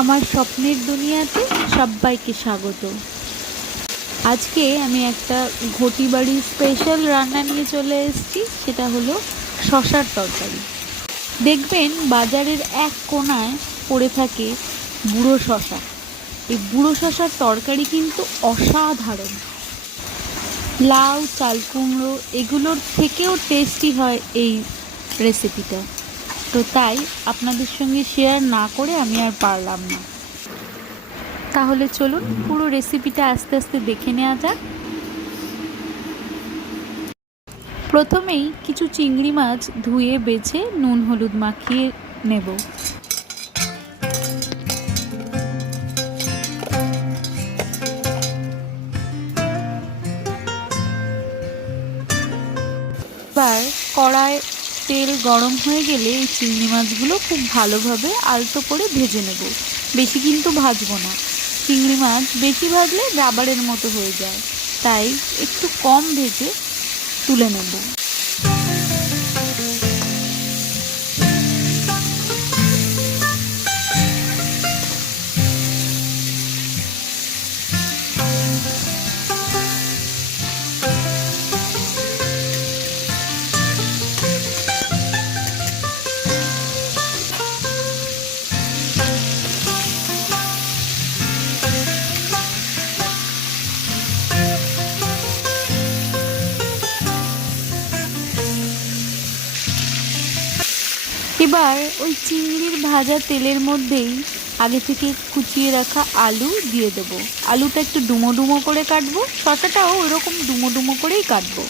আমার স্বপ্নের দুনিয়াতে সবাইকে স্বাগত। আজকে আমি একটা ঘটি বাড়ির স্পেশাল রান্না নিয়ে চলে এসেছি, সেটা হলো শশার তরকারি। দেখবেন বাজারের এক কোণায় পড়ে থাকে বুড়ো শশা। এই বুড়ো শশার তরকারি কিন্তু অসাধারণ। লাউ, চাল কুমড়ো এগুলোর থেকেও টেস্টি হয় এই রেসিপিটা। তো তাই আপনাদের সঙ্গে শেয়ার না করে আমি আর পারলাম না। তাহলে চলুন পুরো রেসিপিটা আস্তে আস্তে দেখে নেওয়া যাক। প্রথমেই কিছু চিংড়ি মাছ ধুয়ে বেছে নুন হলুদ মাখিয়ে নেব। এবার কড়ায় তেল গরম হয়ে গেলে এই চিংড়ি মাছগুলো খুব ভালোভাবে আলতো করে ভেজে নেব। বেশি কিন্তু ভাজবো না, চিংড়ি মাছ বেশি ভাজলে রাবারের মতো হয়ে যায়, তাই একটু কম ভেজে তুলে নেব। এবার ওই চিংড়ির ভাজা তেলের মধ্যেই আগে থেকে কুচিয়ে রাখা আলু দিয়ে দেবো। আলুটা একটু ডুমো ডুমো করে কাটবো, শসাটাও ওইরকম ডুমো ডুমো করেই কাটবো।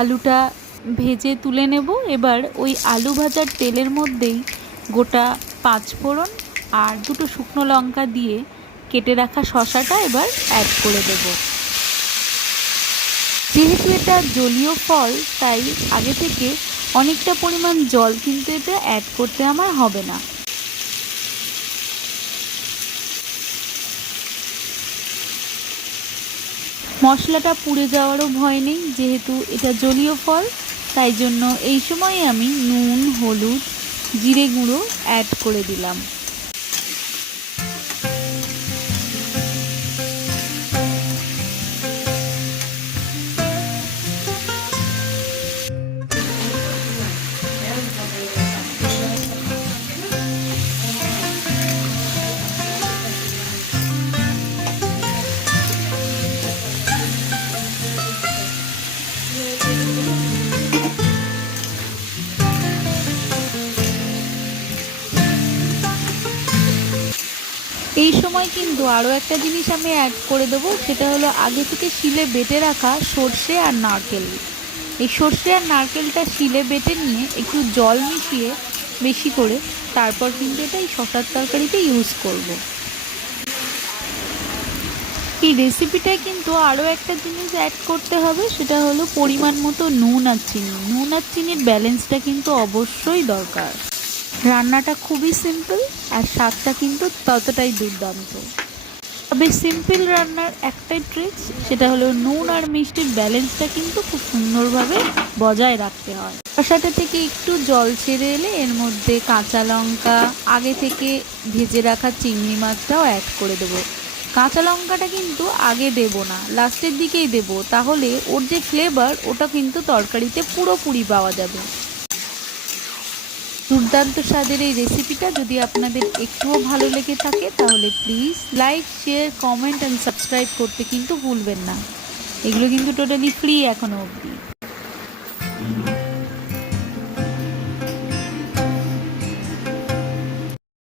আলুটা ভেজে তুলে নেব। এবার ওই আলু ভাজার তেলের মধ্যেই গোটা 5 ফোড়ন আর 2টো শুকনো লঙ্কা দিয়ে কেটে রাখা শসাটা এবার অ্যাড করে দেব। যেহেতু এটা জলীয় ফল, তাই আগে থেকে অনেকটা পরিমাণ জল কিন্তু এতে অ্যাড করতে আমার হবে না। মশলাটা পুড়ে যাওয়ারও ভয় নেই, যেহেতু এটা জলীয় ফল, তাই জন্য এই সময় আমি নুন, হলুদ, জিরে গুঁড়ো অ্যাড করে দিলাম। এই সময় কিন্তু আরও একটা জিনিস আমি অ্যাড করে দেবো, সেটা হলো আগে থেকে শিলে বেটে রাখা সর্ষে আর নারকেল। এই সর্ষে আর নারকেলটা শিলে বেটে নিয়ে একটু জল মিশিয়ে বেশি করে তারপর কিন্তু এটা এই শসার তরকারিতে ইউজ করব। এই রেসিপিটায় কিন্তু আরও একটা জিনিস অ্যাড করতে হবে, সেটা হলো পরিমাণ মতো নুন আর চিনি। নুন আর চিনির ব্যালেন্সটা কিন্তু অবশ্যই দরকার। রান্নাটা খুবই সিম্পল আর স্বাদটা কিন্তু ততটাই দুর্দান্ত। তবে সিম্পল রান্নার একটাই ট্রিক্স, সেটা হলো নুন আর মিষ্টির ব্যালেন্সটা কিন্তু খুব সুন্দরভাবে বজায় রাখতে হয়। শসাটা থেকে একটু জল ছেড়ে এলে এর মধ্যে কাঁচা লঙ্কা, আগে থেকে ভেজে রাখা চিংড়ি মাছটাও অ্যাড করে দেবো। কাঁচা লঙ্কাটা কিন্তু আগে দেব না, লাস্টের দিকেই দেব, তাহলে ওর যে ফ্লেভার ওটা কিন্তু তরকারিতে পুরোপুরি পাওয়া যাবে। দুর্দান্ত স্বাদের এই রেসিপিটা যদি আপনাদের একটুও ভালো লেগে থাকে তাহলে please like, share, comment and subscribe করতে কিন্তু ভুলবেন না। এগুলো কিন্তু টোটালি ফ্রি এখনো অবধি।